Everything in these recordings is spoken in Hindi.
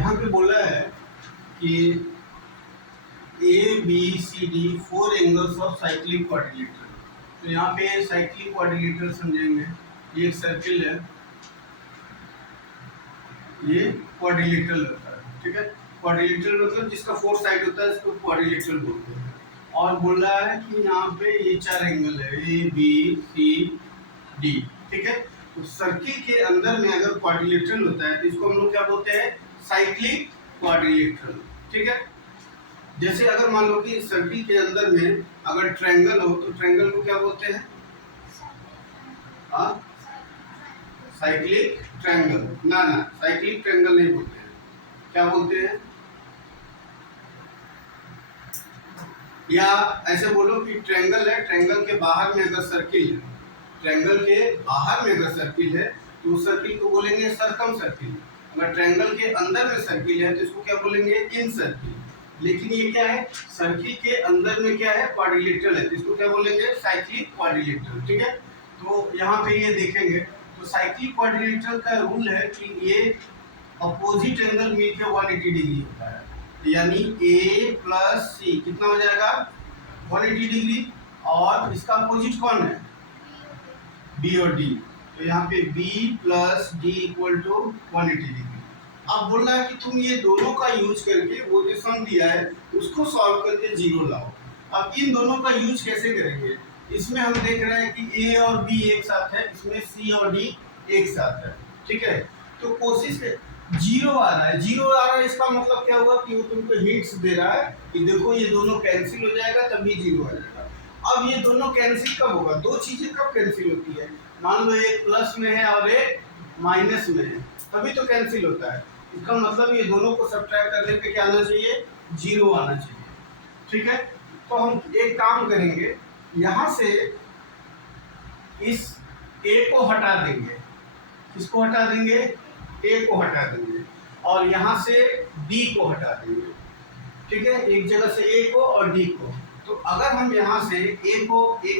यहाँ पे बोला है कि A B C D 4 angles of cyclic quadrilateral. तो यहाँ पे साइक्लिक क्वाड्रिलेटरल समझेंगे। ये एक सर्किल है, ये क्वाड्रिलेटरल होता है, ठीक है। क्वाड्रिलेटरल मतलब जिसका 4 साइड होता है इसको क्वाड्रिलेटरल बोलते हैं। और बोल रहा है कि यहाँ पे ये 4 एंगल है, ए बी सी डी, ठीक है। तो सर्किल के अंदर में अगर क्वाड्रिलेटरल होता है तो इसको हम लोग क्या बोलते हैं, साइक्लिक क्वाड्रिलेटरल, ठीक है। जैसे अगर मान लो कि सर्किल के अंदर में अगर ट्रायंगल हो तो ट्रायंगल को क्या बोलते हैं, साइक्लिक ट्रायंगल। ना साइक्लिक ट्रायंगल नहीं बोलते हैं, क्या बोलते हैं, या ऐसे बोलो कि ट्रायंगल है, ट्रायंगल के बाहर में अगर सर्किल है, ट्रायंगल के बाहर में अगर सर्किल है तो उस सर्किल को बोलेंगे सर्कम सर्किल। अगर ट्रायंगल के अंदर में सर्किल है तो इसको क्या बोलेंगे, इन सर्किल। लेकिन ये क्या है, सर्किल के अंदर में क्या है, क्वाड्रिलेटरल है, तो इसको क्या बोलेंगे, साइक्लिक क्वाड्रिलेटरल, ठीक है। तो यहाँ पे ये देखेंगे तो साइक्लिक क्वाड्रिलेटरल का रूल है कि ये अपोजिट एंगल मिलकर 180 डिग्री होता है, यानी ए प्लस सी कितना हो जाएगा, 180 डिग्री। और इसका अपोजिट कौन है, बी और डी। तो यहाँ पे B plus D equal to 180 degree. अब बोल रहा है कि तुम ये दोनों का यूज करके वो जो सम दिया है उसको सॉल्व करके जीरो लाओ। अब इन दोनों का यूज कैसे करेंगे, इसमें हम देख रहे हैं कि ए और बी एक साथ है, इसमें सी और डी एक साथ है, ठीक है। तो कोशिश जीरो आ रहा है, जीरो आ रहा है, इसका मतलब क्या हुआ कि वो तुमको हिंट्स दे रहा है कि देखो ये दोनों कैंसिल हो जाएगा तभी जीरो आ जाएगा। अब ये दोनों कैंसिल कब होगा, दो चीजें कब कैंसिल होती है, मान लो एक प्लस में है और एक माइनस में है, तभी तो कैंसिल होता है। इसका मतलब ये दोनों को सब्ट्रैक्ट करने पे क्या आना चाहिए, जीरो आना चाहिए, ठीक है। तो हम एक काम करेंगे, यहाँ से इस ए को हटा देंगे, इसको हटा देंगे, ए को हटा देंगे, और यहाँ से डी को हटा देंगे, ठीक है। एक जगह से ए को और डी को। तो अगर हम यहाँ से ए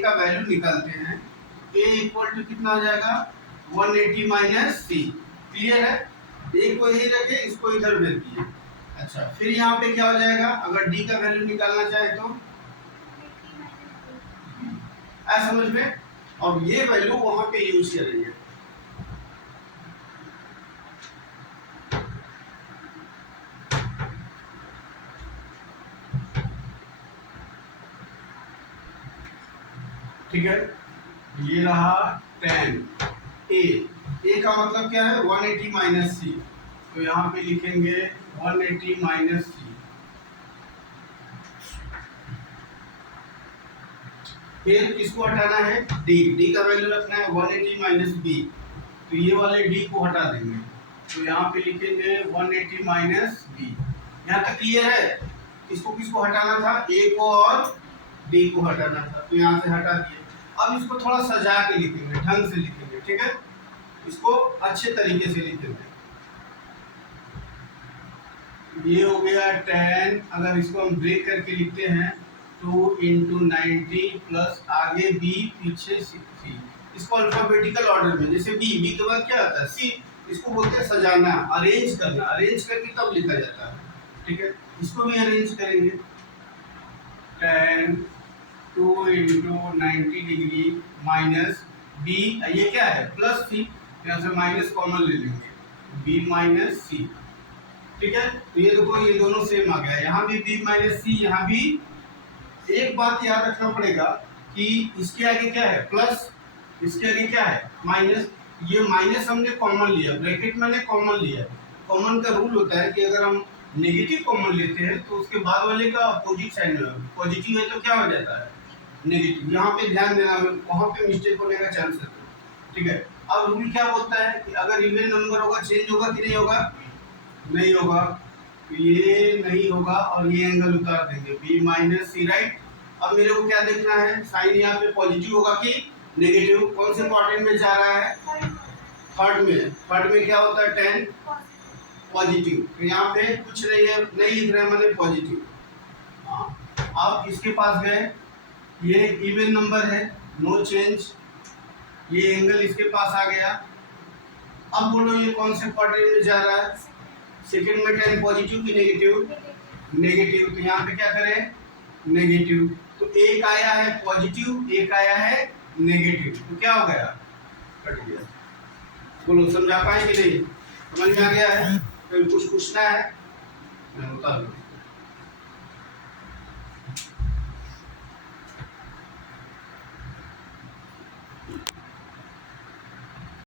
का वैल्यू निकालते हैं, ए इक्वल टू कितना हो जाएगा, 180 माइनस सी, क्लियर है। ए को यही रखे, इसको इधर भेज दिए। अच्छा, फिर यहाँ पे क्या हो जाएगा, अगर डी का वैल्यू निकालना चाहे तो ऐसा समझ में। और ये वैल्यू वहां पे यूज करेंगे, ठीक है। ये रहा 10 ए का मतलब क्या है, 180 माइनस सी। तो यहाँ पे लिखेंगे 180 माइनस सी। फिर किसको हटाना है, डी का वैल्यू रखना है 180 माइनस बी। तो ये वाले डी को हटा देंगे, तो यहाँ पे लिखेंगे 180 माइनस बी। यहाँ तक क्लियर है। इसको किसको हटाना था, ए को और डी को हटाना था, तो यहाँ से हटा दिए। अब इसको थोड़ा सजा के लिखेंगे, ढंग से लिखेंगे, ठीक है। इसको अच्छे तरीके से लिखेंगे। ये हो गया 10, अगर इसको हम ब्रेक करके लिखते हैं 2 × 90 प्लस आगे बी पीछे सी। इसको अल्फाबेटिकल ऑर्डर में, जैसे बी के बाद क्या आता है, सी। इसको बोलते हैं सजाना, अरेंज करना, अरेंज करके तब लिखा जाता है, ठीक है। इसको भी अरेंज करेंगे, 10 2 × 90 डिग्री माइनस बी, ये क्या है प्लस सी, यहाँ से माइनस कॉमन ले लेंगे, बी माइनस सी, ठीक है। तो ये देखो ये दोनों सेम आ गया, यहाँ भी बी माइनस सी, यहाँ भी। एक बात याद रखना पड़ेगा कि इसके आगे क्या है प्लस, इसके आगे क्या है माइनस। ये माइनस हमने कॉमन लिया, ब्रैकेट में कॉमन लिया। कॉमन का रूल होता है कि अगर हम नेगेटिव कॉमन लेते हैं तो उसके बाद वाले का अपोजिट साइन में, पॉजिटिव है तो क्या हो जाता है, नेगेटिव। यहाँ पे ध्यान देना, वहाँ पे मिस्टेक होने का चांस है, ठीक है। अब रूल क्या बोलता है कि अगर इवन नंबर होगा चेंज होगा कि नहीं होगा, नहीं होगा, तो ये नहीं होगा और ये एंगल उतार देंगे, बी माइनस सी, राइट। अब मेरे को क्या देखना है, साइन यहाँ पे पॉजिटिव होगा कि नेगेटिव, कौन से क्वाड्रेंट में जा रहा है, थर्ड में। थर्ड में क्या होता है 10 पॉजिटिव, तो यहाँ पे कुछ नहीं है, नहीं लिख रहे हैं मैंने पॉजिटिव। अब इसके पास गए, ये इवन नंबर है, नो चेंज, ये एंगल इसके पास आ गया। अब बोलो ये कौन से क्वाड्रेंट में जा रहा है, सेकंड में 10 पॉजिटिव की नेगेटिव, नेगेटिव, तो यहाँ पे क्या करें, नेगेटिव। तो एक आया है पॉजिटिव, एक आया है नेगेटिव, तो क्या हो गया, कट गया। बोलो समझा पाए कि नहीं, समझ में आ गया है? कुछ पूछना है? मैं बता दूं।